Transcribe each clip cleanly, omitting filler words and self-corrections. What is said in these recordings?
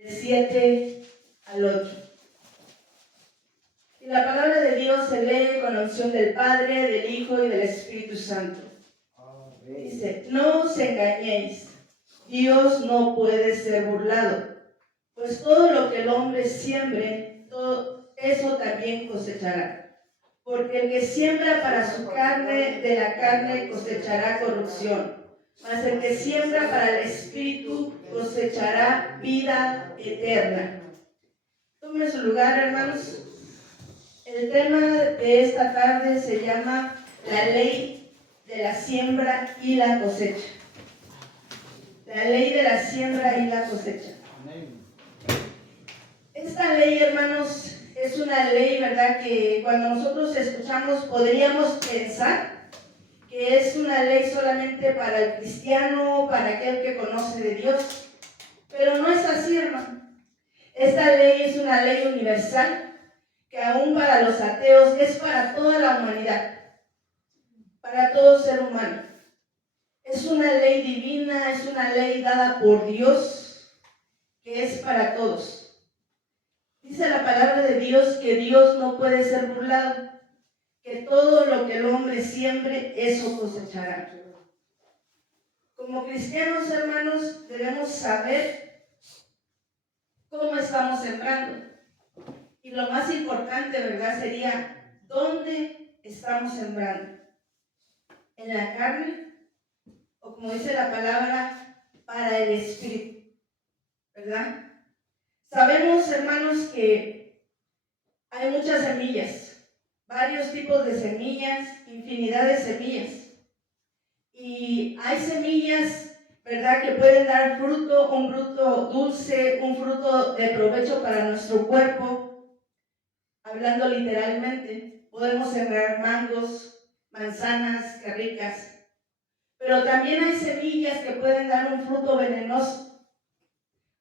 del 7 al 8. Y la palabra de Dios se lee con la unción del Padre, del Hijo y del Espíritu Santo. Dice, no os engañéis, Dios no puede ser burlado, pues todo lo que el hombre siembre, todo eso también cosechará. Porque el que siembra para su carne, de la carne cosechará corrupción, mas el que siembra para el Espíritu cosechará vida eterna. Tome su lugar, hermanos. El tema de esta tarde se llama la ley de la siembra y la cosecha. La ley de la siembra y la cosecha. Esta ley, hermanos, es una ley, ¿verdad?, que cuando nosotros escuchamos podríamos pensar que es una ley solamente para el cristiano, para aquel que conoce de Dios. Pero no es así, hermano. Esta ley es una ley universal que aún para los ateos es para toda la humanidad, para todo ser humano. Es una ley divina, es una ley dada por Dios que es para todos. Dice la palabra de Dios que Dios no puede ser burlado, que todo lo que el hombre siembre, eso cosechará. Como cristianos, hermanos, debemos saber cómo estamos sembrando. Y lo más importante, ¿verdad?, sería ¿dónde estamos sembrando? ¿En la carne? O como dice la palabra, para el Espíritu, ¿verdad? Sabemos, hermanos, que hay muchas semillas, varios tipos de semillas, infinidad de semillas. Y hay semillas, ¿verdad?, que pueden dar fruto, un fruto dulce, un fruto de provecho para nuestro cuerpo. Hablando literalmente, podemos sembrar mangos, manzanas, carricas. Pero también hay semillas que pueden dar un fruto venenoso.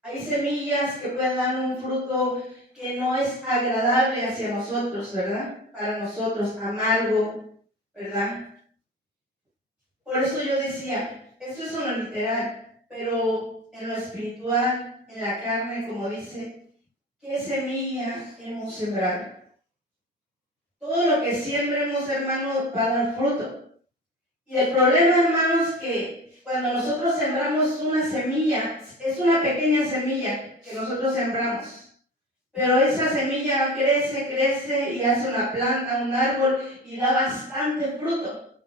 Hay semillas que pueden dar un fruto que no es agradable hacia nosotros, ¿verdad? Para nosotros, amargo, ¿verdad? Por eso yo decía, esto es en lo literal, pero en lo espiritual, en la carne, como dice, ¿qué semilla hemos sembrado? Todo lo que siembremos, hermanos, va a dar fruto. Y el problema, hermanos, que cuando nosotros sembramos una semilla, es una pequeña semilla que nosotros sembramos, pero esa semilla crece, crece y hace una planta, un árbol y da bastante fruto.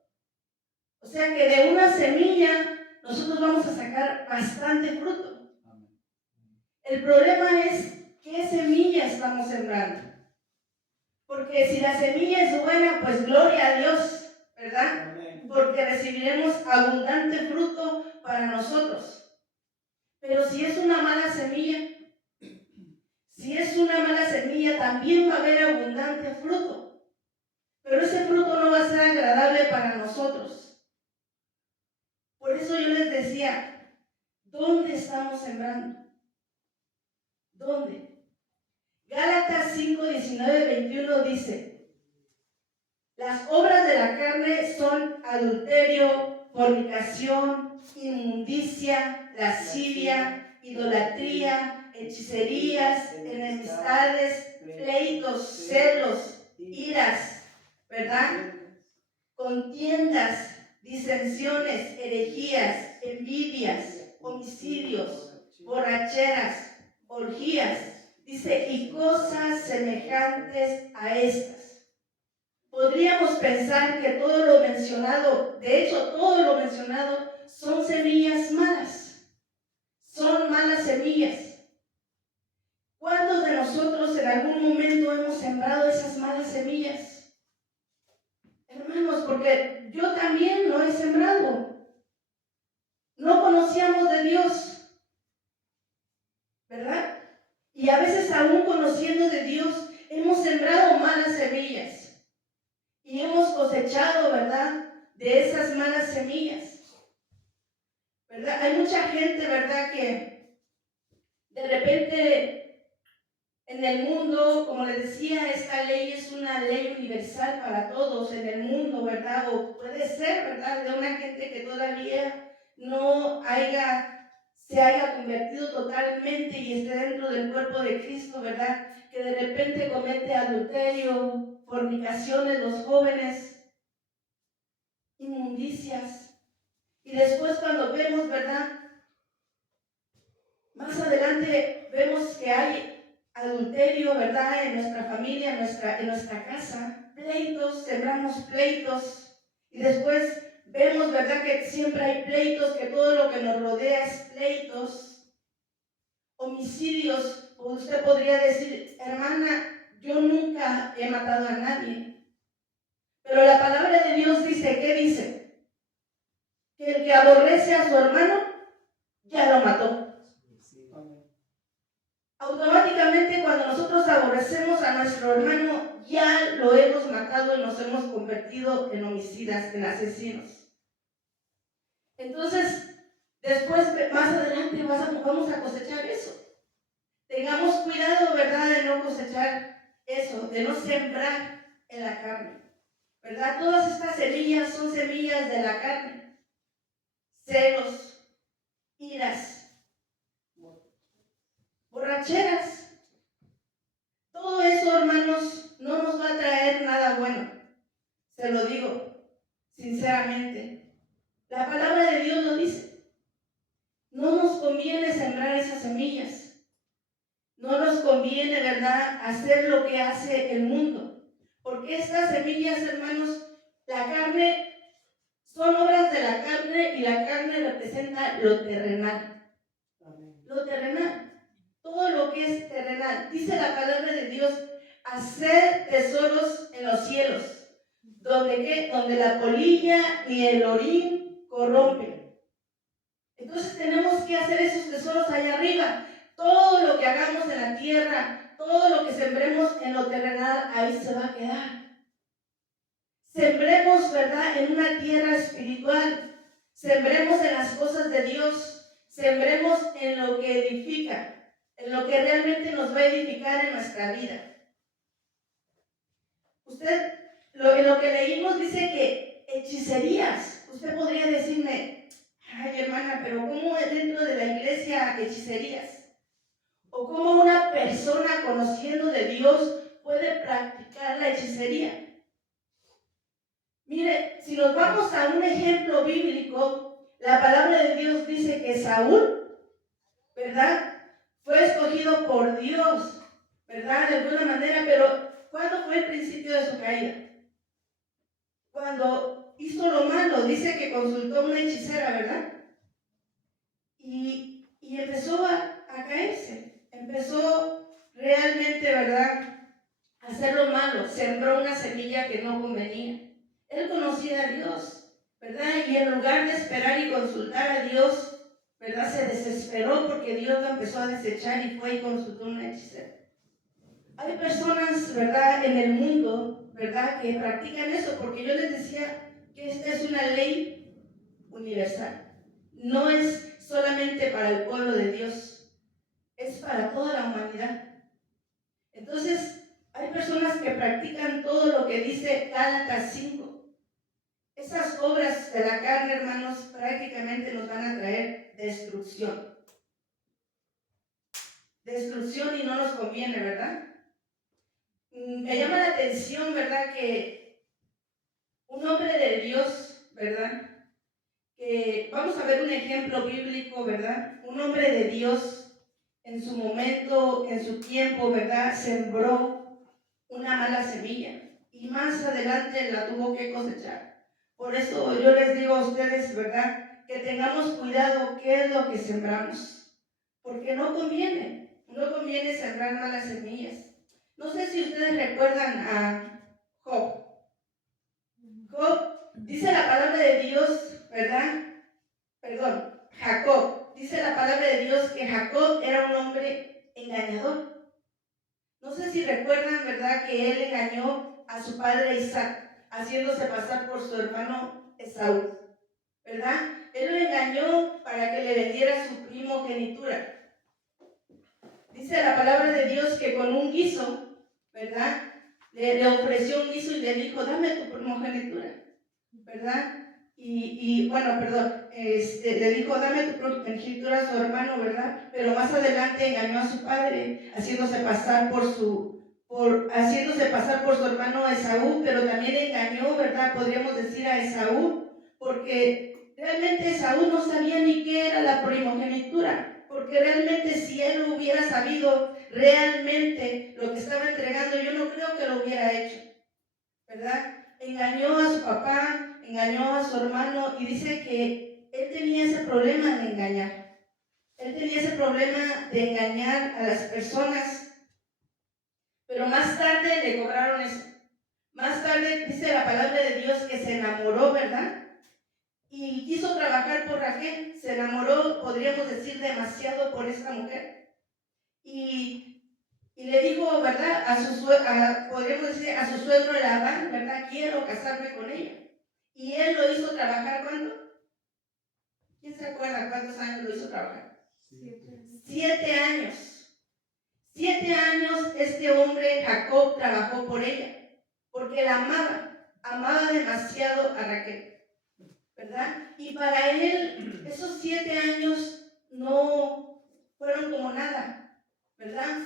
O sea que de una semilla nosotros vamos a sacar bastante fruto. El problema es qué semilla estamos sembrando. Porque si la semilla es buena, pues gloria a Dios, ¿verdad? Porque recibiremos abundante fruto para nosotros. Pero si es una mala semilla, también va a haber abundante fruto. Pero ese fruto no va a ser agradable para nosotros. Por eso yo les decía, ¿dónde estamos sembrando? ¿Dónde? Gálatas 5, 19, 21 dice: las obras de la carne son adulterio, fornicación, inmundicia, lascivia, idolatría, hechicerías, enemistades, pleitos, celos, iras, ¿verdad?, contiendas, disensiones, herejías, envidias, homicidios, borracheras, orgías, dice, y cosas semejantes a estas. Podríamos pensar que todo lo mencionado, de hecho todo lo mencionado, son semillas malas, son malas semillas. ¿Cuántos de nosotros en algún momento hemos sembrado esas malas semillas? Hermanos, porque yo también lo he sembrado. No conocíamos de Dios, ¿verdad? Y a veces aún conociendo de Dios, hemos sembrado malas semillas. Y hemos cosechado, ¿verdad?, de esas malas semillas, ¿verdad? Hay mucha gente, ¿verdad?, que de repente en el mundo, como les decía, esta ley es una ley universal para todos en el mundo, ¿verdad? O puede ser, ¿verdad?, de una gente que todavía no haya se haya convertido totalmente y esté dentro del cuerpo de Cristo, ¿verdad? Que de repente comete adulterio, fornicaciones, los jóvenes, inmundicias. Y después cuando vemos, ¿verdad? Más adelante vemos que hay adulterio, ¿verdad? En nuestra familia, en nuestra casa, pleitos, sembramos pleitos. Y después vemos, ¿verdad? Que siempre hay pleitos, que todo lo que nos rodea es pleitos. Homicidios, usted podría decir, hermana, yo nunca he matado a nadie. Pero la palabra de Dios dice, ¿qué dice? Que el que aborrece a su hermano, ya lo mató. Automáticamente cuando nosotros aborrecemos a nuestro hermano, ya lo hemos matado y nos hemos convertido en homicidas, en asesinos. Entonces, después, más adelante, vamos a cosechar eso. Tengamos cuidado, ¿verdad?, de no cosechar eso, de no sembrar en la carne, ¿verdad? Todas estas semillas son semillas de la carne. Celos, iras, borracheras. Todo eso, hermanos, no nos va a traer nada bueno. Se lo digo sinceramente. La palabra de Dios lo dice. No nos conviene sembrar esas semillas. No nos conviene, ¿verdad?, hacer lo que hace el mundo. Porque estas semillas, hermanos, la carne, son obras de la carne y la carne representa lo terrenal. Lo terrenal. Todo lo que es terrenal. Dice la palabra de Dios, hacer tesoros en los cielos. Donde la polilla ni el orín corrompen. Entonces tenemos que hacer esos tesoros allá arriba. Todo lo que hagamos en la tierra, todo lo que sembremos en lo terrenal, ahí se va a quedar. Sembremos, ¿verdad?, en una tierra espiritual. Sembremos en las cosas de Dios. Sembremos en lo que edifica, en lo que realmente nos va a edificar en nuestra vida. Usted, en lo que leímos dice que hechicerías. Usted podría decirme, ay hermana, pero ¿cómo es dentro de la iglesia hechicerías? ¿O cómo una persona conociendo de Dios puede practicar la hechicería? Mire, si nos vamos a un ejemplo bíblico, la palabra de Dios dice que Saúl, ¿verdad?, fue escogido por Dios, ¿verdad?, de alguna manera, pero ¿cuándo fue el principio de su caída? Cuando hizo lo malo, dice que consultó a una hechicera, ¿verdad? Y empezó a caerse, empezó realmente, ¿verdad?, a hacer lo malo, sembró una semilla que no convenía. Él conocía a Dios, ¿verdad? Y en lugar de esperar y consultar a Dios, ¿verdad?, se desesperó porque Dios lo empezó a desechar y fue y consultó a una hechicera. Hay personas, ¿verdad?, en el mundo, ¿verdad?, que practican eso, porque yo les decía que esta es una ley universal. No es solamente para el pueblo de Dios, es para toda la humanidad. Entonces, hay personas que practican todo lo que dice Gálatas 5. Esas obras de la carne, hermanos, prácticamente nos van a traer destrucción. Destrucción y no nos conviene, ¿verdad? Me llama la atención, ¿verdad?, que un hombre de Dios, ¿verdad?, que vamos a ver un ejemplo bíblico, ¿verdad? Un hombre de Dios en su momento, en su tiempo, ¿verdad?, sembró una mala semilla y más adelante la tuvo que cosechar. Por eso yo les digo a ustedes, ¿verdad?, que tengamos cuidado qué es lo que sembramos, porque no conviene sembrar malas semillas. No sé si ustedes recuerdan a Job. Job, dice la palabra de Dios, ¿verdad? Perdón, Jacob. Dice la palabra de Dios que Jacob era un hombre engañador. No sé si recuerdan, ¿verdad?, que él engañó a su padre Isaac, haciéndose pasar por su hermano Esaú, ¿verdad? Él lo engañó para que le vendiera su primogenitura. Dice la palabra de Dios que con un guiso, ¿verdad?, le ofreció un guiso y le dijo, dame tu primogenitura, ¿verdad? bueno, perdón, le dijo, dame tu primogenitura a su hermano, ¿verdad? Pero más adelante engañó a su padre, haciéndose pasar haciéndose pasar por su hermano Esaú, pero también engañó, ¿verdad? Podríamos decir a Esaú, porque realmente Esaú no sabía ni qué era la primogenitura, porque realmente si él hubiera sabido realmente lo que estaba entregando, yo no creo que lo hubiera hecho, ¿verdad? Engañó a su papá, engañó a su hermano y dice que él tenía ese problema de engañar. Él tenía ese problema de engañar a las personas, pero más tarde le cobraron eso. Más tarde dice la palabra de Dios que se enamoró, ¿verdad? Y quiso trabajar por Raquel. Se enamoró, podríamos decir, demasiado por esta mujer. Y le dijo, ¿verdad? Podríamos decir, a su suegro Labán, ¿verdad? Quiero casarme con ella. Y él lo hizo trabajar, ¿cuándo? ¿Quién se acuerda cuántos años lo hizo trabajar? 7 años. 7 años este hombre, Jacob, trabajó por ella, porque la amaba demasiado a Raquel, ¿verdad? Y para él esos 7 años no fueron como nada, ¿verdad?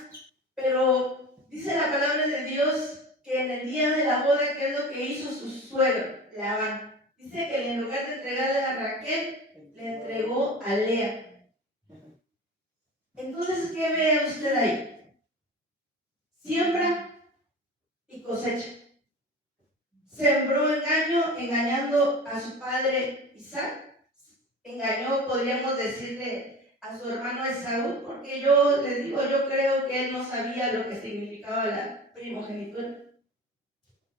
Pero dice la palabra de Dios que en el día de la boda, ¿qué es lo que hizo su suegro, Labán? Dice que en lugar de entregarle a Raquel, le entregó a Lea. Entonces, ¿qué ve usted ahí? Siembra y cosecha. Sembró engaño, engañando a su padre Isaac. Engañó, podríamos decirle, a su hermano Esaú, porque yo les digo, yo creo que él no sabía lo que significaba la primogenitura,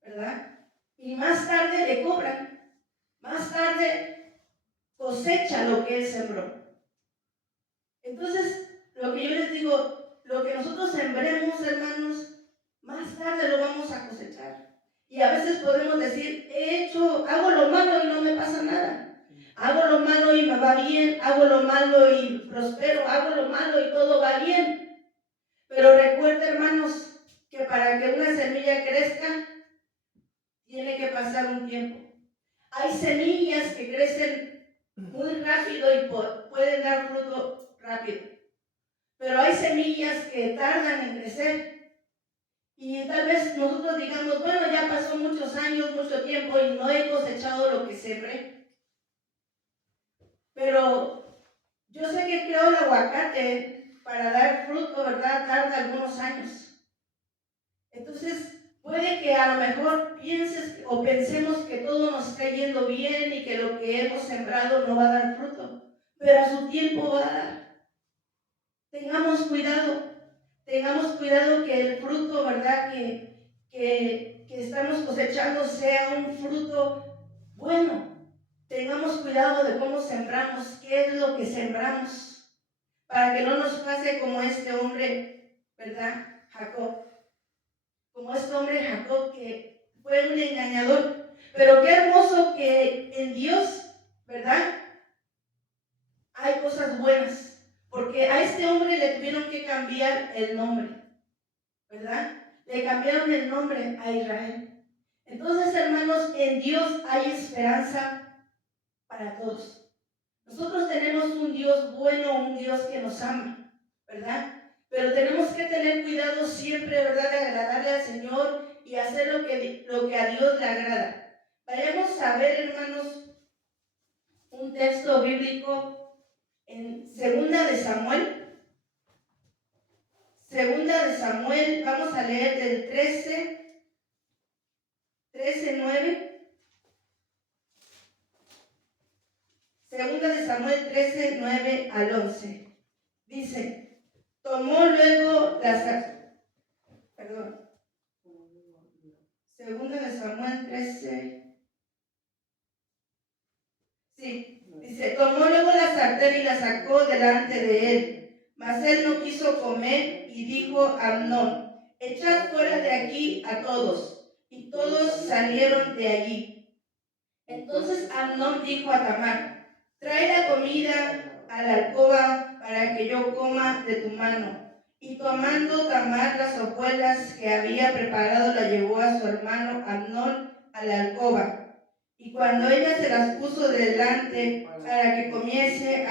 ¿verdad? Y más tarde le cobran, más tarde cosecha lo que él sembró. Entonces, lo que yo les digo, lo que nosotros sembremos, hermanos, más tarde lo vamos a cosechar. Y a veces podemos decir, hago lo malo y no me pasa nada. Hago lo malo y me va bien, hago lo malo y prospero, hago lo malo y todo va bien. Pero recuerda, hermanos, que para que una semilla crezca, tiene que pasar un tiempo. Hay semillas que crecen muy rápido y pueden dar fruto rápido. Pero hay semillas que tardan en crecer. Y tal vez nosotros digamos, bueno, ya pasó muchos años, mucho tiempo y no he cosechado lo que sembré. Pero yo sé que creo el aguacate para dar fruto, ¿verdad? Tarda algunos años. Entonces, puede que a lo mejor pienses o pensemos que todo nos está yendo bien y que lo que hemos sembrado no va a dar fruto. Pero a su tiempo va a dar. Tengamos cuidado que el fruto, ¿verdad? Que estamos cosechando sea un fruto bueno. Tengamos cuidado de cómo sembramos, qué es lo que sembramos, para que no nos pase como este hombre, ¿verdad? Jacob. Como este hombre Jacob que fue un engañador. Pero qué hermoso que en Dios, ¿verdad? Hay cosas buenas. Porque a este hombre le tuvieron que cambiar el nombre, ¿verdad? Le cambiaron el nombre a Israel. Entonces, hermanos, en Dios hay esperanza para todos. Nosotros tenemos un Dios bueno, un Dios que nos ama, ¿verdad? Pero tenemos que tener cuidado siempre, ¿verdad?, de agradarle al Señor y hacer lo que a Dios le agrada. Vayamos a ver, hermanos, un texto bíblico en Segunda de Samuel. Segunda de Samuel, vamos a leer del 13:9. Segunda de Samuel 13:9 al 11. Dice, tomó luego Segunda de Samuel 13. Sí, dice, tomó luego la sartén y la sacó delante de él. Mas él no quiso comer y dijo a Amnón, echad fuera de aquí a todos. Y todos salieron de allí. Entonces Amnón dijo a Tamar, trae la comida a la alcoba para que yo coma de tu mano. Y tomando Tamar las hojuelas que había preparado, la llevó a su hermano Amnón a la alcoba. Y cuando ella se las puso delante para que comiese,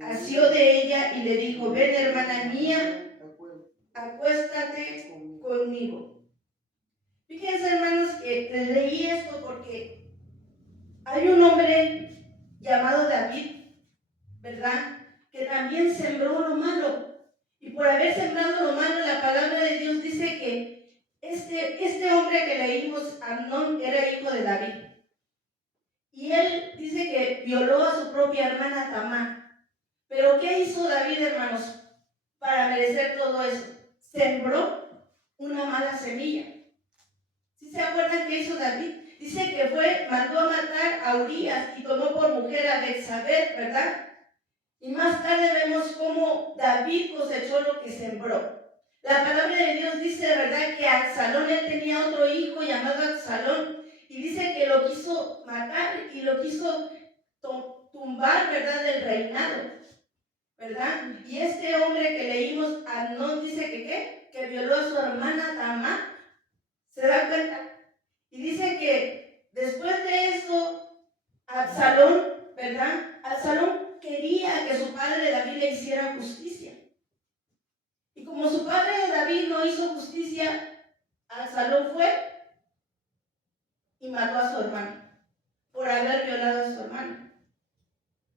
asió de ella y le dijo: ven, hermana mía, acuéstate conmigo. Fíjense, hermanos, que les leí esto porque hay un hombre llamado David, ¿verdad?, que también sembró lo malo. Y por haber sembrado lo malo, la palabra de Dios dice que este hombre que leímos, Amnón, era hijo de David. Y él dice que violó a su propia hermana Tamar. Pero ¿qué hizo David, hermanos, para merecer todo eso? Sembró una mala semilla. ¿Sí se acuerdan qué hizo David? Dice que mandó a matar a Urías y tomó por mujer a Betsabé, ¿verdad? Y más tarde vemos cómo David cosechó lo que sembró. La palabra de Dios dice, ¿verdad?, que Absalón, él tenía otro hijo llamado Absalón, y dice que lo quiso matar y lo quiso tumbar, ¿verdad?, del reinado, ¿verdad? Y este hombre que leímos, Amnón, dice que ¿qué? Que violó a su hermana Tamar. ¿Se da cuenta? Y dice que después de eso, Absalón, ¿verdad?, Absalón quería que su padre David le hiciera justicia. Y como su padre David no hizo justicia, Absalón fue y mató a su hermano por haber violado a su hermano,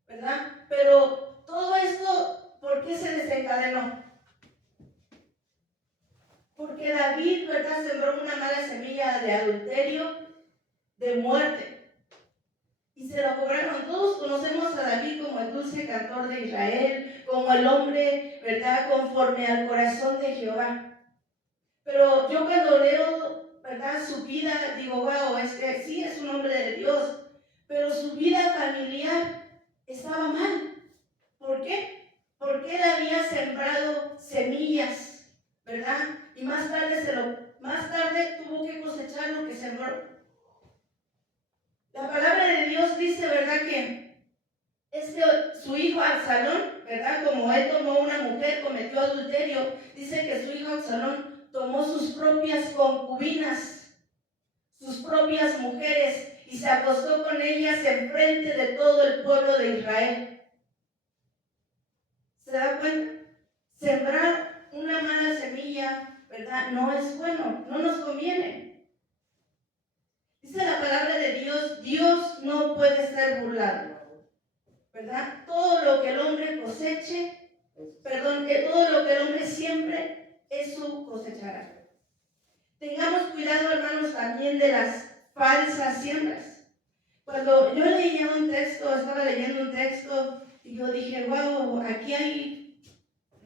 ¿verdad? Pero todo esto, ¿por qué se desencadenó? Porque David, ¿verdad?, sembró una mala semilla de adulterio, de muerte. Y se lo cobraron. Todos conocemos a David como el dulce cantor de Israel, como el hombre, ¿verdad?, conforme al corazón de Jehová. Pero yo cuando leo, ¿verdad?, su vida, digo, wow, sí es un hombre de Dios, pero su vida familiar estaba mal. ¿Por qué? Porque él había sembrado semillas, ¿verdad? Y más tarde tuvo que cosechar lo que sembró. La palabra de Dios dice, ¿verdad?, que su hijo Absalón, ¿verdad?, como él tomó una mujer, cometió adulterio, dice que su hijo Absalón tomó sus propias concubinas, sus propias mujeres, y se acostó con ellas enfrente de todo el pueblo de Israel. ¿Se da cuenta? Sembrar una mala semilla, ¿verdad?, no es bueno, no nos conviene. Dice la palabra de Dios, Dios no puede ser burlado, ¿verdad? Todo lo que el hombre todo lo que el hombre siembre, eso cosechará. Tengamos cuidado, hermanos, también de las falsas siembras. Cuando yo leía estaba leyendo un texto, y yo dije, wow, aquí hay,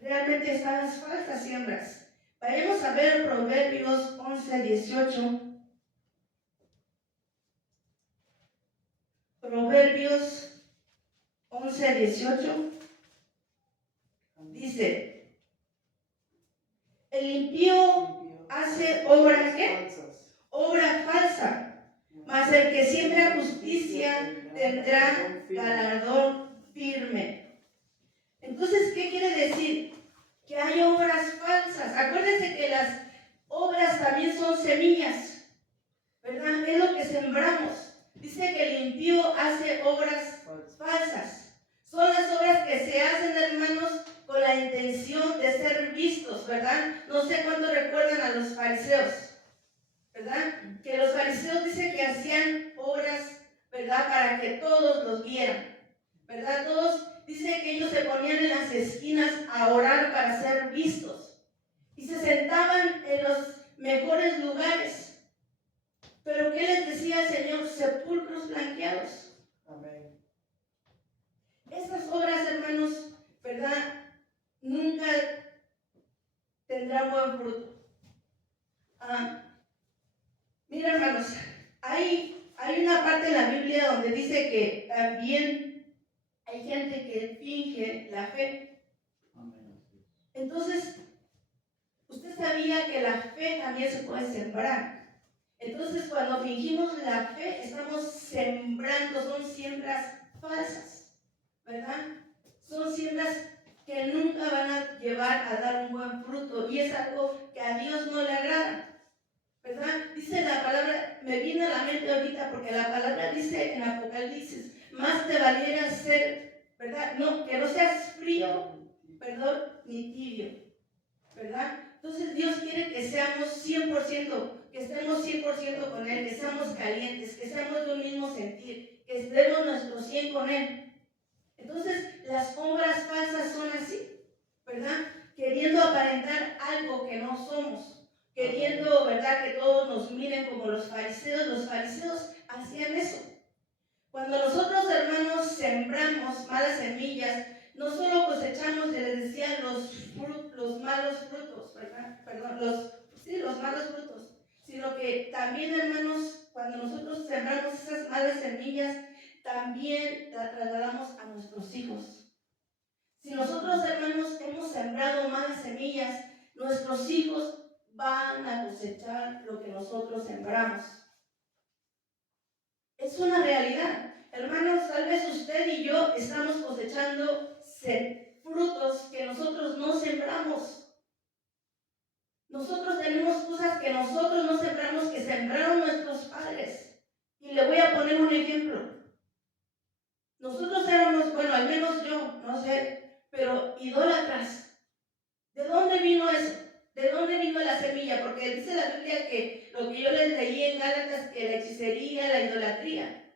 realmente están las falsas siembras. Vayamos a ver Proverbios 11:18. Proverbios 11:18 dice: el impío hace obra ¿qué? Obra falsa, mas el que siembra justicia tendrá galardón firme. Entonces, ¿qué quiere decir? Que hay obras falsas. Acuérdense que las obras también son semillas, ¿verdad? Es lo que sembramos. Dice que el impío hace obras falsas. Son las obras que se hacen, hermanos, con la intención de ser vistos, ¿verdad? No sé cuánto recuerdan a los fariseos, ¿verdad? Que los fariseos dicen que hacían obras, ¿verdad?, para que todos los vieran, ¿verdad? Todos dicen que ellos se ponían en las esquinas a orar para ser vistos y se sentaban en los mejores lugares. Pero ¿qué les decía el Señor? Sepulcros blanqueados. Amén. Estas obras, hermanos, ¿verdad?, nunca tendrán buen fruto. Mira, hermanos, hay una parte en la Biblia donde dice que también hay gente que finge la fe. Amén. Entonces, usted sabía que la fe también se puede sembrar. Entonces, cuando fingimos la fe, estamos sembrando, son siembras falsas, ¿verdad? Son siembras que nunca van a llevar a dar un buen fruto, y es algo que a Dios no le agrada, ¿verdad? Dice la palabra, me vino a la mente ahorita porque la palabra dice en Apocalipsis, más te valiera ser, ¿verdad? No, que no seas frío, perdón, ni tibio, ¿verdad? Entonces Dios quiere que seamos 100%, que estemos 100% con Él, que seamos calientes, que seamos de un mismo sentir, que demos nuestro 100 con Él. Entonces las obras falsas son así, ¿verdad? Queriendo aparentar algo que no somos, queriendo, ¿verdad?, que todos nos miren como los fariseos hacían eso. Cuando nosotros, hermanos, sembramos malas semillas, no solo cosechamos, les decía, los malos frutos, ¿verdad? Perdón, los malos frutos, sino que también, hermanos, cuando nosotros sembramos esas malas semillas, también las trasladamos a nuestros hijos. Si nosotros, hermanos, hemos sembrado malas semillas, nuestros hijos van a cosechar lo que nosotros sembramos. Es una realidad. Hermanos, tal vez usted y yo estamos cosechando frutos que nosotros no sembramos. Nosotros tenemos cosas que nosotros no sembramos, que sembraron nuestros padres. Y le voy a poner un ejemplo. Nosotros éramos, bueno, al menos yo, no sé, pero idólatras. ¿De dónde vino eso? ¿De dónde vino la semilla? Porque dice la Biblia que lo que yo les leí en Gálatas, que la hechicería, la idolatría,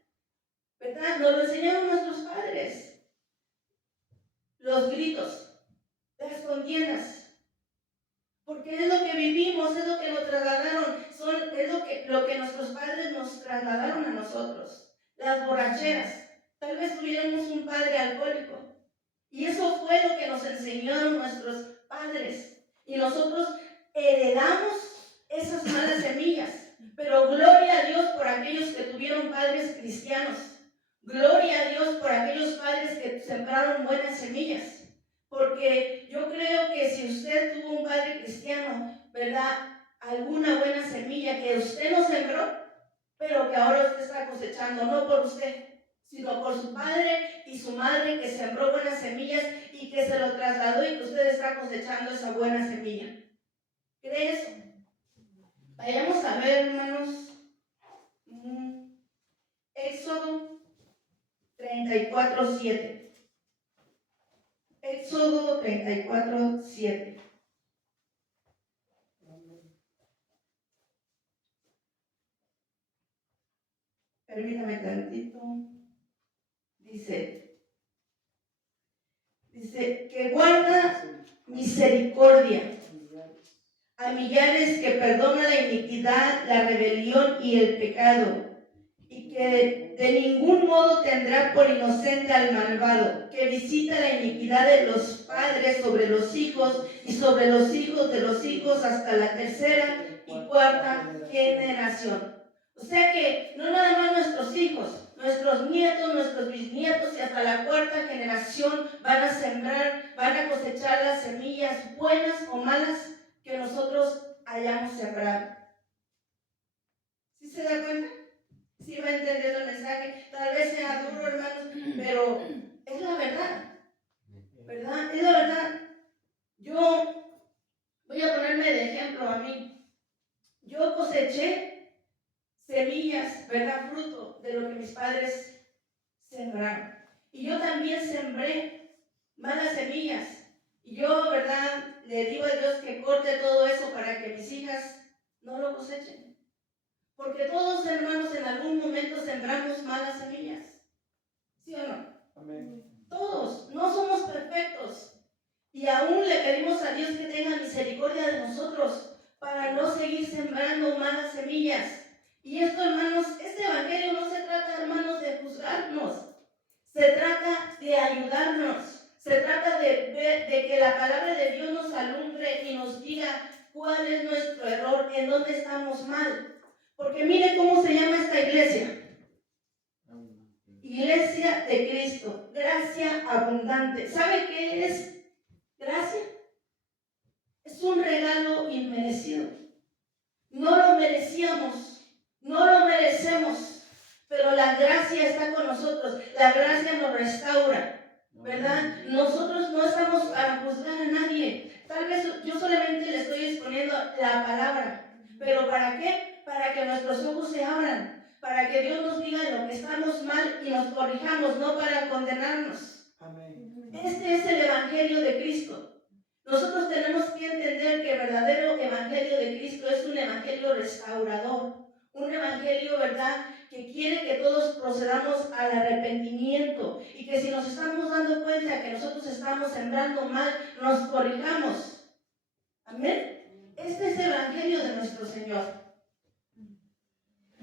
¿verdad? Nos lo enseñaron nuestros padres. Los gritos, las contiendas. Porque es lo que vivimos, es lo que nos trasladaron, es lo que nuestros padres nos trasladaron a nosotros. Las borracheras. Tal vez tuviéramos un padre alcohólico. Y eso fue lo que nos enseñaron nuestros padres. Y nosotros heredamos esas malas semillas. Pero gloria a Dios por aquellos que tuvieron padres cristianos. Gloria a Dios por aquellos padres que sembraron buenas semillas. Porque yo creo que si usted tuvo un padre cristiano, ¿verdad?, alguna buena semilla que usted no sembró, pero que ahora usted está cosechando, no por usted, sino por su padre y su madre que sembró buenas semillas y que se lo trasladó y que usted está cosechando esa buena semilla. ¿Cree eso? Vayamos a ver, hermanos, Éxodo 34:7. Éxodo 34:7. Permítame tantito. Dice que guarda misericordia a millares, que perdona la iniquidad, la rebelión y el pecado, y que de ningún modo tendrá por inocente al malvado, que visita la iniquidad de los padres sobre los hijos y sobre los hijos de los hijos hasta la tercera y cuarta generación. O sea que no nada más nuestros hijos, nuestros nietos, nuestros bisnietos y hasta la cuarta generación van a sembrar, van a cosechar las semillas buenas o malas que nosotros hayamos sembrado. ¿Sí se da cuenta? ¿Sí va entendiendo el mensaje? Tal vez sea duro, hermanos, pero es la verdad, ¿verdad? Es la verdad. Yo voy a ponerme de ejemplo a mí. Yo coseché semillas, ¿verdad? Fruto de lo que mis padres sembraron. Y yo también sembré malas semillas. Y yo, ¿verdad?, le digo a Dios que corte todo eso para que mis hijas no lo cosechen. Porque todos, hermanos, en algún momento sembramos malas semillas. ¿Sí o no? Amén. Todos, no somos perfectos. Y aún le pedimos a Dios que tenga misericordia de nosotros para no seguir sembrando malas semillas. Y esto, hermanos, este evangelio no se trata, hermanos, de juzgarnos. Se trata de ayudarnos. Se trata de que la palabra de Dios nos alumbre y nos diga cuál es nuestro error, en dónde estamos mal. Porque mire cómo se llama esta iglesia. Iglesia de Cristo, gracia abundante. ¿Sabe qué es gracia? Es un regalo inmerecido. No lo merecíamos, no lo merecemos, pero la gracia está con nosotros. La gracia nos restaura, ¿verdad? Nosotros no estamos para juzgar a nadie. Tal vez yo solamente le estoy exponiendo la palabra, pero ¿para qué? Para que nuestros ojos se abran, para que Dios nos diga en lo que estamos mal y nos corrijamos, no para condenarnos. Amén. Este es el Evangelio de Cristo. Nosotros tenemos que entender que el verdadero Evangelio de Cristo es un Evangelio restaurador, un Evangelio, ¿verdad?, que quiere que todos procedamos al arrepentimiento y que si nos estamos dando cuenta que nosotros estamos sembrando mal, nos corrijamos. Amén. Este es el Evangelio de nuestro Señor.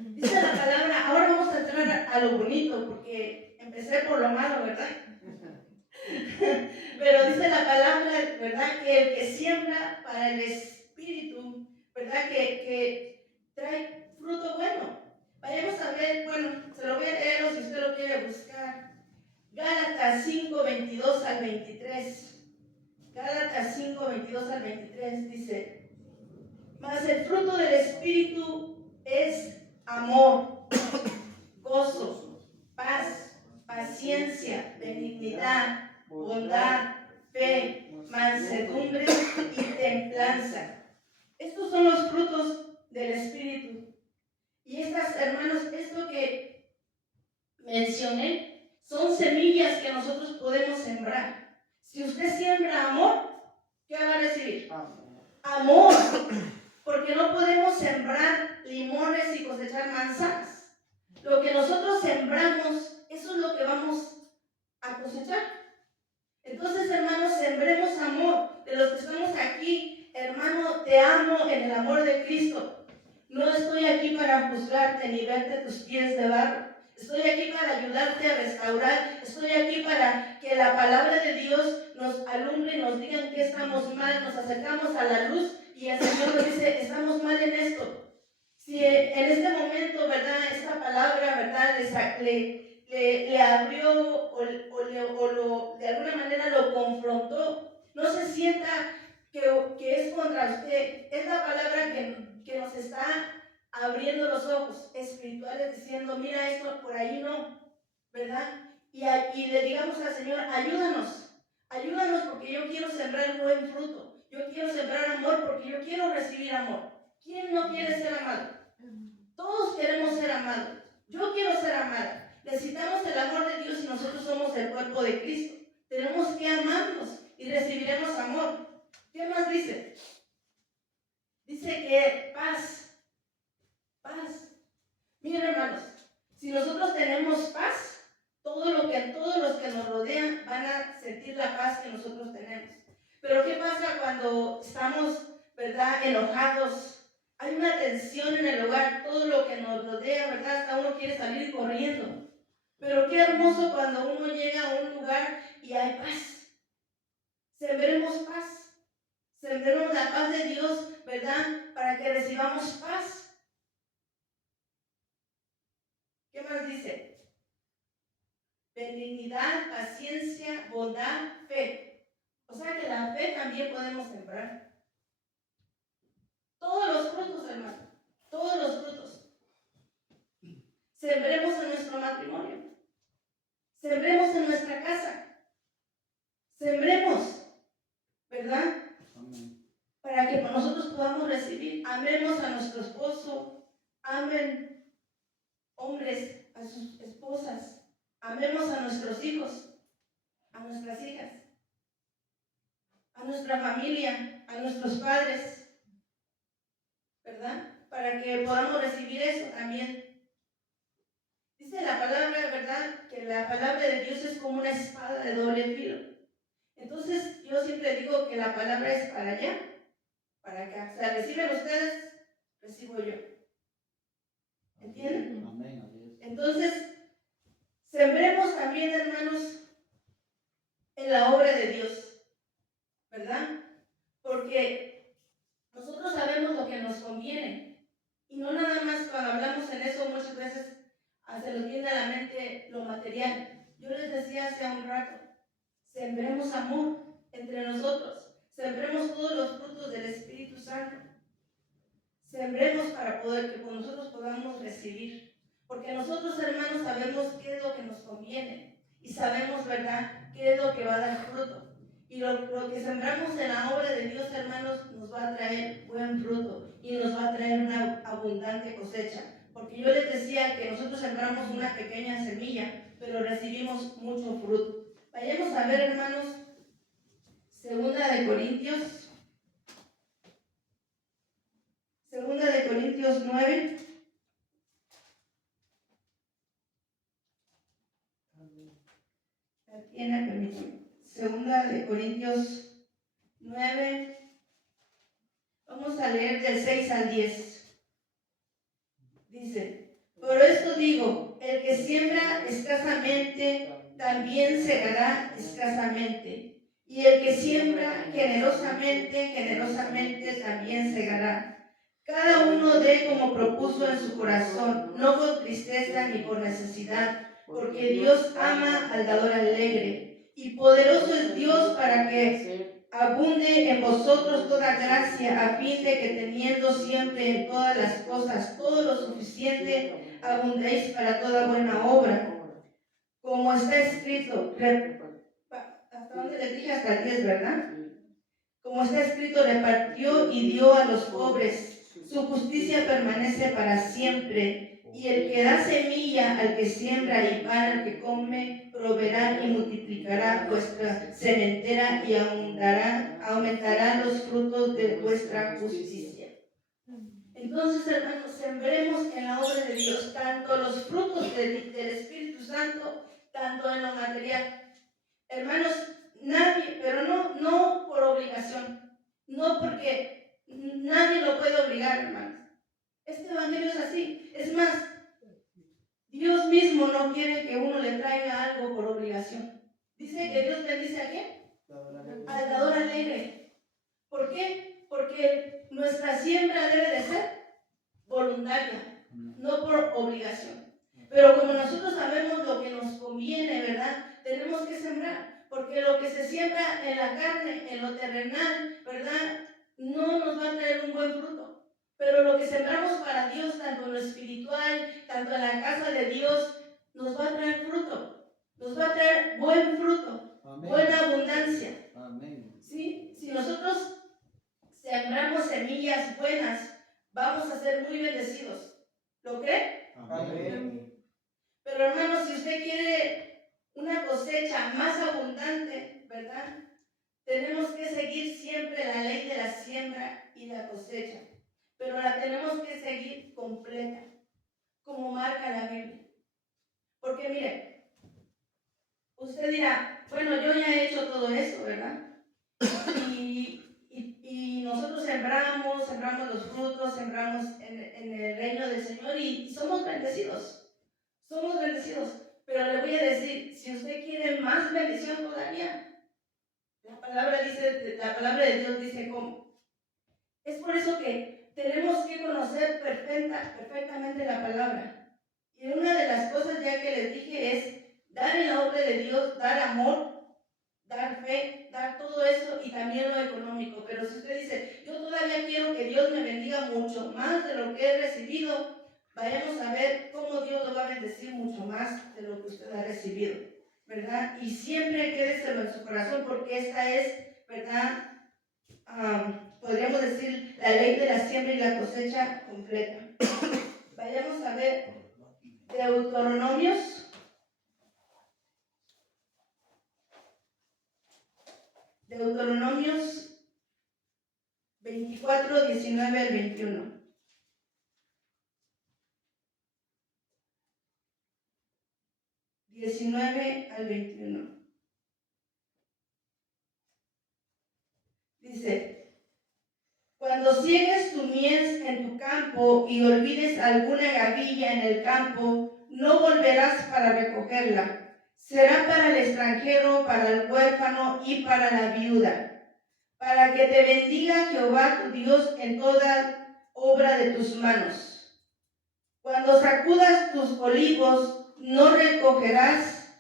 Dice la palabra, ahora vamos a entrar a lo bonito, porque empecé por lo malo, ¿verdad? Pero dice la palabra, ¿verdad?, que el que siembra para el Espíritu, ¿verdad?, que trae fruto bueno. Vayamos a ver, bueno, se lo voy a leer o si usted lo quiere buscar. Gálatas 5, 22 al 23. Gálatas 5, 22 al 23 dice: mas el fruto del Espíritu es amor, gozo, paz, paciencia, benignidad, bondad, fe, mansedumbre y templanza. Estos son los frutos del Espíritu. Y estas, hermanos, esto que mencioné son semillas que nosotros podemos sembrar. Si usted siembra amor, ¿qué va a recibir? Amor. Porque no podemos sembrar limones y cosechar manzanas. Lo que nosotros sembramos, eso es lo que vamos a cosechar. Entonces, hermanos, sembremos amor. De los que estamos aquí, hermano, te amo en el amor de Cristo. No estoy aquí para juzgarte ni verte tus pies de barro. Estoy aquí para ayudarte a restaurar. Estoy aquí para que la palabra de Dios nos alumbre y nos diga en qué estamos mal. Nos acercamos a la luz y el Señor nos dice, estamos mal en esto. Si en este momento, ¿verdad?, esta palabra, ¿verdad?, le abrió de alguna manera lo confrontó, no se sienta que es contra usted. Es la palabra que nos está abriendo los ojos espirituales, diciendo, mira esto, por ahí no, ¿verdad? Y le digamos al Señor, ayúdanos porque yo quiero sembrar buen fruto. Yo quiero sembrar amor porque yo quiero recibir amor. ¿Quién no quiere ser amado? Todos queremos ser amados. Yo quiero ser amada. Necesitamos el amor de Dios y nosotros somos el cuerpo de Cristo. Tenemos que amarnos y recibiremos amor. ¿Qué más dice? Dice que paz. Miren, hermanos, si nosotros tenemos paz, todos los que nos rodean van a sentir la paz que nosotros tenemos. Pero ¿qué pasa cuando estamos, ¿verdad?, enojados? Hay una tensión en el hogar, todo lo que nos rodea, ¿verdad? Hasta uno quiere salir corriendo. Pero qué hermoso cuando uno llega a un lugar y hay paz. Sembremos paz. Sembremos la paz de Dios, ¿verdad?, para que recibamos paz. ¿Qué más dice? Benignidad, paciencia, bondad, fe. O sea que la fe también podemos sembrar. Todos los frutos, hermano. Todos los frutos. Sembremos en nuestro matrimonio. Sembremos en nuestra casa. Sembremos, ¿verdad? Amén. Para que nosotros podamos recibir. Amemos a nuestro esposo. Amen, hombres, a sus esposas. Amemos a nuestros hijos, a nuestras hijas, a nuestra familia, a nuestros padres, ¿verdad? Para que podamos recibir eso también. Dice la palabra, ¿verdad?, que la palabra de Dios es como una espada de doble filo. Entonces, yo siempre digo que la palabra es para allá, para acá. O sea, reciben ustedes, recibo yo. ¿Entienden? Amén. Entonces, sembremos también, hermanos, en la obra de Dios, ¿verdad? Porque nosotros sabemos lo que nos conviene. Y no nada más cuando hablamos en eso, muchas veces se nos viene a la mente lo material. Yo les decía hace un rato, sembremos amor entre nosotros, sembremos todos los frutos del Espíritu Santo, sembremos para poder que nosotros podamos recibir, porque nosotros, hermanos, sabemos qué es lo que nos conviene y sabemos, ¿verdad?, qué es lo que va a dar fruto. Y lo que sembramos en la obra de Dios, hermanos, nos va a traer buen fruto y nos va a traer una abundante cosecha. Porque yo les decía que nosotros sembramos una pequeña semilla, pero recibimos mucho fruto. Vayamos a ver, hermanos, 2 9. La tiene, permítanme. 2 Corintios 9. Vamos a leer del 6 al 10. Dice: por esto digo, el que siembra escasamente, también segará escasamente. Y el que siembra generosamente, generosamente también segará. Cada uno dé como propuso en su corazón, no con tristeza ni por necesidad, porque Dios ama al dador alegre. Y poderoso es Dios para que abunde en vosotros toda gracia, a fin de que teniendo siempre en todas las cosas todo lo suficiente, abundéis para toda buena obra. Como está escrito, ¿hasta dónde les dije? Hasta el 10, ¿verdad? Como está escrito, repartió y dio a los pobres. Su justicia permanece para siempre. Y el que da semilla al que siembra y pan al que come, proveerá y multiplicará vuestra sementera y aumentarán los frutos de vuestra justicia. Entonces, hermanos, sembremos en la obra de Dios tanto los frutos del Espíritu Santo, tanto en lo material. Hermanos, nadie, pero no por obligación, no porque nadie lo puede obligar, hermanos. Este evangelio es así. Es más, Dios mismo no quiere que uno le traiga algo por obligación. Dice que Dios bendice a quién? Al dador alegre. ¿Por qué? Porque nuestra siembra debe de ser voluntaria, no por obligación. Pero como nosotros sabemos lo que nos conviene, ¿verdad? Tenemos que sembrar, porque lo que se siembra en la carne, en lo terrenal, ¿verdad? No nos va a traer un buen fruto. Pero lo que sembramos para Dios, tanto en lo espiritual, tanto en la casa de Dios, nos va a traer fruto. Nos va a traer buen fruto, amén, buena abundancia. Amén. ¿Sí? Si nosotros sembramos semillas buenas, vamos a ser muy bendecidos. ¿Lo cree? Amén. Pero hermanos, si usted quiere una cosecha más abundante, ¿verdad? Tenemos que seguir siempre la ley de la siembra y la cosecha. Pero la tenemos que seguir completa, como marca la Biblia. Porque mire, usted dirá, bueno, yo ya he hecho todo eso, ¿verdad? Y nosotros sembramos los frutos, sembramos en el reino del Señor y somos bendecidos. Somos bendecidos. Pero le voy a decir, si usted quiere más bendición todavía, la palabra de Dios dice cómo. Es por eso que tenemos que conocer perfectamente la palabra. Y una de las cosas ya que les dije es dar en la obra de Dios, dar amor, dar fe, dar todo eso y también lo económico. Pero si usted dice, yo todavía quiero que Dios me bendiga mucho más de lo que he recibido, vayamos a ver cómo Dios lo va a bendecir mucho más de lo que usted ha recibido, ¿verdad? Y siempre quédeselo en su corazón, porque esta es, ¿verdad? Podríamos decir la ley de la siembra y la cosecha completa. Vayamos a ver Deuteronomios 24, 19 al 21. Dice: cuando ciegues tu mies en tu campo y olvides alguna gavilla en el campo, no volverás para recogerla. Será para el extranjero, para el huérfano y para la viuda, para que te bendiga Jehová tu Dios en toda obra de tus manos. Cuando sacudas tus olivos, no recorrerás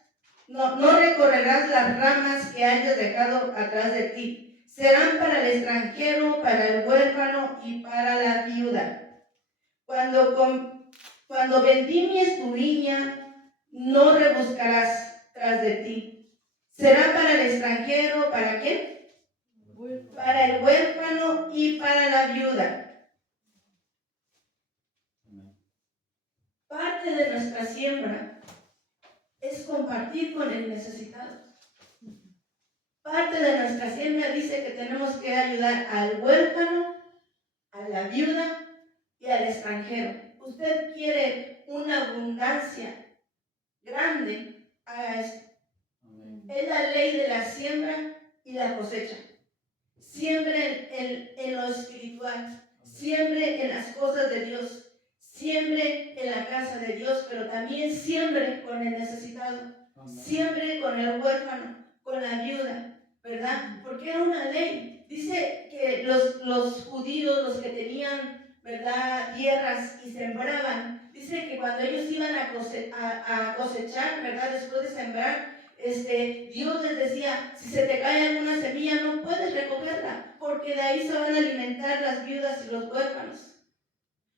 las ramas que hayas dejado atrás de ti. Serán para el extranjero, para el huérfano y para la viuda. Cuando vendimias tu viña, no rebuscarás tras de ti. Será para el extranjero, ¿para quién? Para el huérfano y para la viuda. Parte de nuestra siembra es compartir con el necesitado. Parte de nuestra siembra dice que tenemos que ayudar al huérfano, a la viuda y al extranjero. Usted quiere una abundancia grande, haga esto. Es la ley de la siembra y la cosecha. Siembre en lo espiritual, siembre en las cosas de Dios, siembre en la casa de Dios, pero también siembre con el necesitado, siembre con el huérfano, con la viuda, ¿verdad? Porque era una ley. Dice que los judíos, los que tenían, ¿verdad?, tierras y sembraban, dice que cuando ellos iban a cosechar, ¿verdad?, después de sembrar, Dios les decía, si se te cae alguna semilla no puedes recogerla, porque de ahí se van a alimentar las viudas y los huérfanos.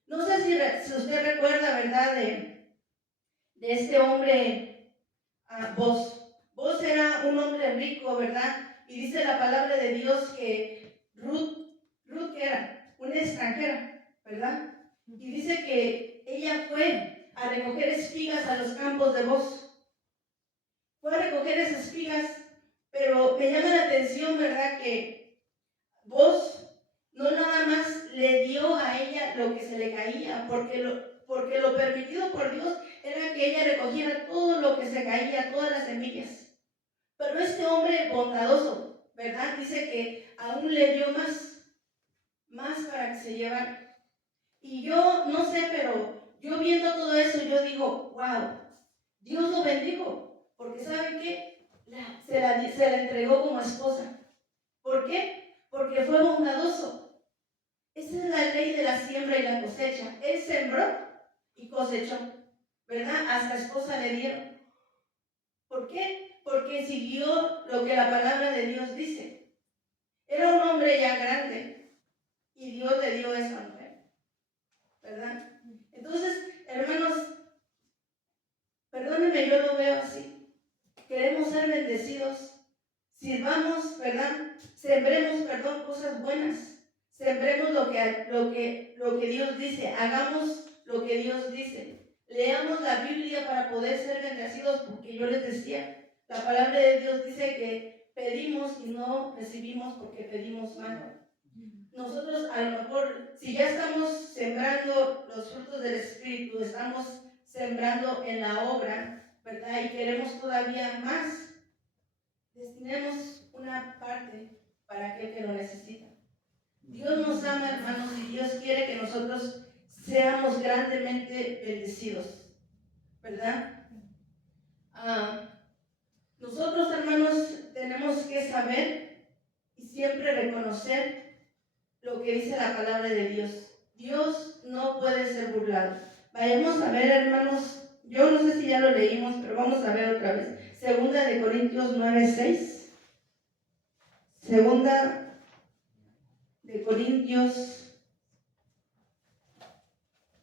No sé si usted recuerda, ¿verdad?, de este hombre, Boz era un hombre rico, ¿verdad? Y dice la palabra de Dios que Ruth que era una extranjera, ¿verdad? Y dice que ella fue a recoger espigas a los campos de Boz. Fue a recoger esas espigas, pero me llama la atención, ¿verdad?, que Boz no nada más le dio a ella lo que se le caía, porque lo permitido por Dios era que ella recogiera todo lo que se caía, todas las semillas. Pero este hombre bondadoso, ¿verdad?, dice que aún le dio más para que se llevara. Y yo no sé, pero yo viendo todo eso, yo digo, wow, Dios lo bendijo, porque ¿sabe qué? Se la entregó como esposa. ¿Por qué? Porque fue bondadoso. Esa es la ley de la siembra y la cosecha. Él sembró y cosechó, ¿verdad? Hasta esposa le dieron. ¿Por qué? Porque siguió lo que la palabra de Dios dice. Era un hombre ya grande y Dios le dio esa mujer, ¿verdad? Entonces, hermanos, perdónenme, yo lo veo así. Queremos ser bendecidos, sirvamos, ¿verdad? Sembremos, cosas buenas. Sembremos lo que Dios dice. Hagamos lo que Dios dice. Leamos la Biblia para poder ser bendecidos, porque yo les decía, la palabra de Dios dice que pedimos y no recibimos porque pedimos mal. Nosotros a lo mejor, si ya estamos sembrando los frutos del Espíritu, estamos sembrando en la obra, ¿verdad?, y queremos todavía más, destinemos una parte para aquel que lo necesita. Dios nos ama, hermanos, y Dios quiere que nosotros seamos grandemente bendecidos, ¿verdad? Nosotros, hermanos, tenemos que saber y siempre reconocer lo que dice la palabra de Dios. Dios no puede ser burlado. Vayamos a ver, hermanos, yo no sé si ya lo leímos, pero vamos a ver otra vez. Segunda de Corintios 9:6. Segunda de Corintios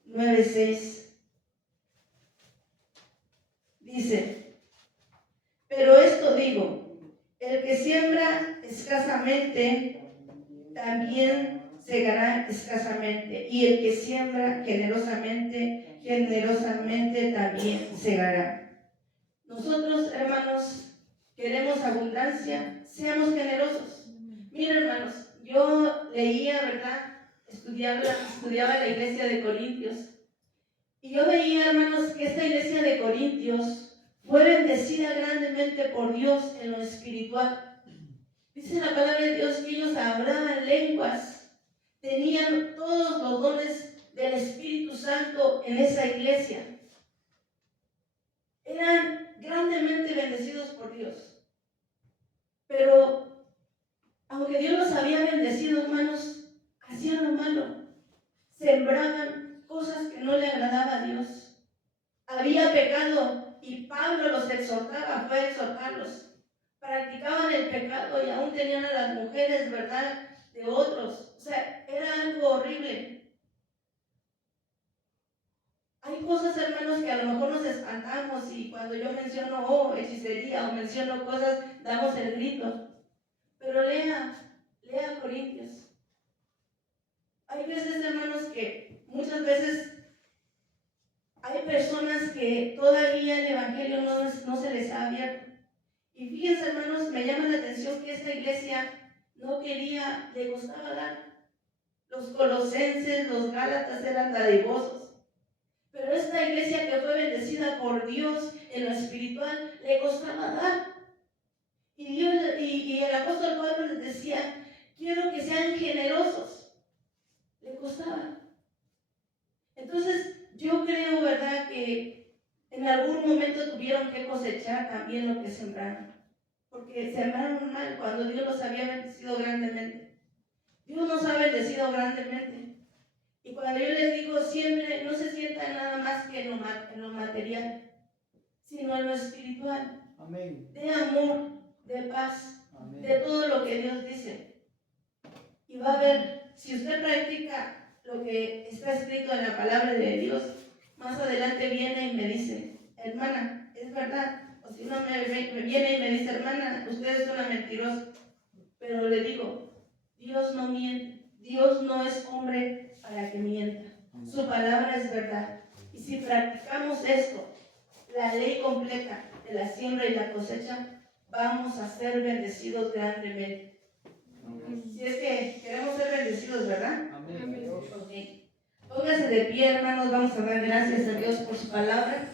9:6. Dice, pero esto digo, el que siembra escasamente, también segará escasamente, y el que siembra generosamente, generosamente también segará. Nosotros, hermanos, queremos abundancia, seamos generosos. Miren, hermanos, yo leía, ¿verdad?, estudiaba la iglesia de Corintios, y yo veía, hermanos, que esta iglesia de Corintios fue bendecida grandemente por Dios en lo espiritual. Dice la palabra de Dios que ellos hablaban lenguas, tenían todos los dones del Espíritu Santo en esa iglesia. Eran grandemente bendecidos por Dios. Pero, aunque Dios los había bendecido, hermanos, hacían lo malo. Sembraban cosas que no le agradaban a Dios. Había pecado y Pablo los exhortaba, fue a exhortarlos. Practicaban el pecado y aún tenían a las mujeres, ¿verdad?, de otros. O sea, era algo horrible. Hay cosas, hermanos, que a lo mejor nos espantamos y cuando yo menciono, oh, hechicería o menciono cosas, damos el grito. Pero lea Corintios. Hay veces, hermanos, que muchas veces hay personas que todavía el Evangelio no se les ha abierto. Y fíjense, hermanos, me llama la atención que esta iglesia no quería, le costaba dar. Los colosenses, los gálatas eran dadivosos. Pero esta iglesia que fue bendecida por Dios en lo espiritual, le costaba dar. Y el apóstol Pablo les decía, quiero que sean generosos. Le costaba. Entonces, yo creo, ¿verdad?, que en algún momento tuvieron que cosechar también lo que sembraron. Porque sembraron mal cuando Dios los había bendecido grandemente. Dios nos ha bendecido grandemente. Y cuando yo les digo siempre, no se sientan nada más que en lo material, sino en lo espiritual. Amén. De amor, de paz, amén, de todo lo que Dios dice. Y va a ver, si usted practica lo que está escrito en la palabra de Dios, más adelante viene y me dice, hermana, es verdad. O si no me viene y me dice, hermana, usted es una mentirosa. Pero le digo, Dios no miente. Dios no es hombre para que mienta. Su palabra es verdad. Y si practicamos esto, la ley completa de la siembra y la cosecha, vamos a ser bendecidos grandemente. Si es que queremos ser bendecidos, ¿verdad? Amén. Okay. Póngase de pie, hermanos, vamos a dar gracias a Dios por su palabra.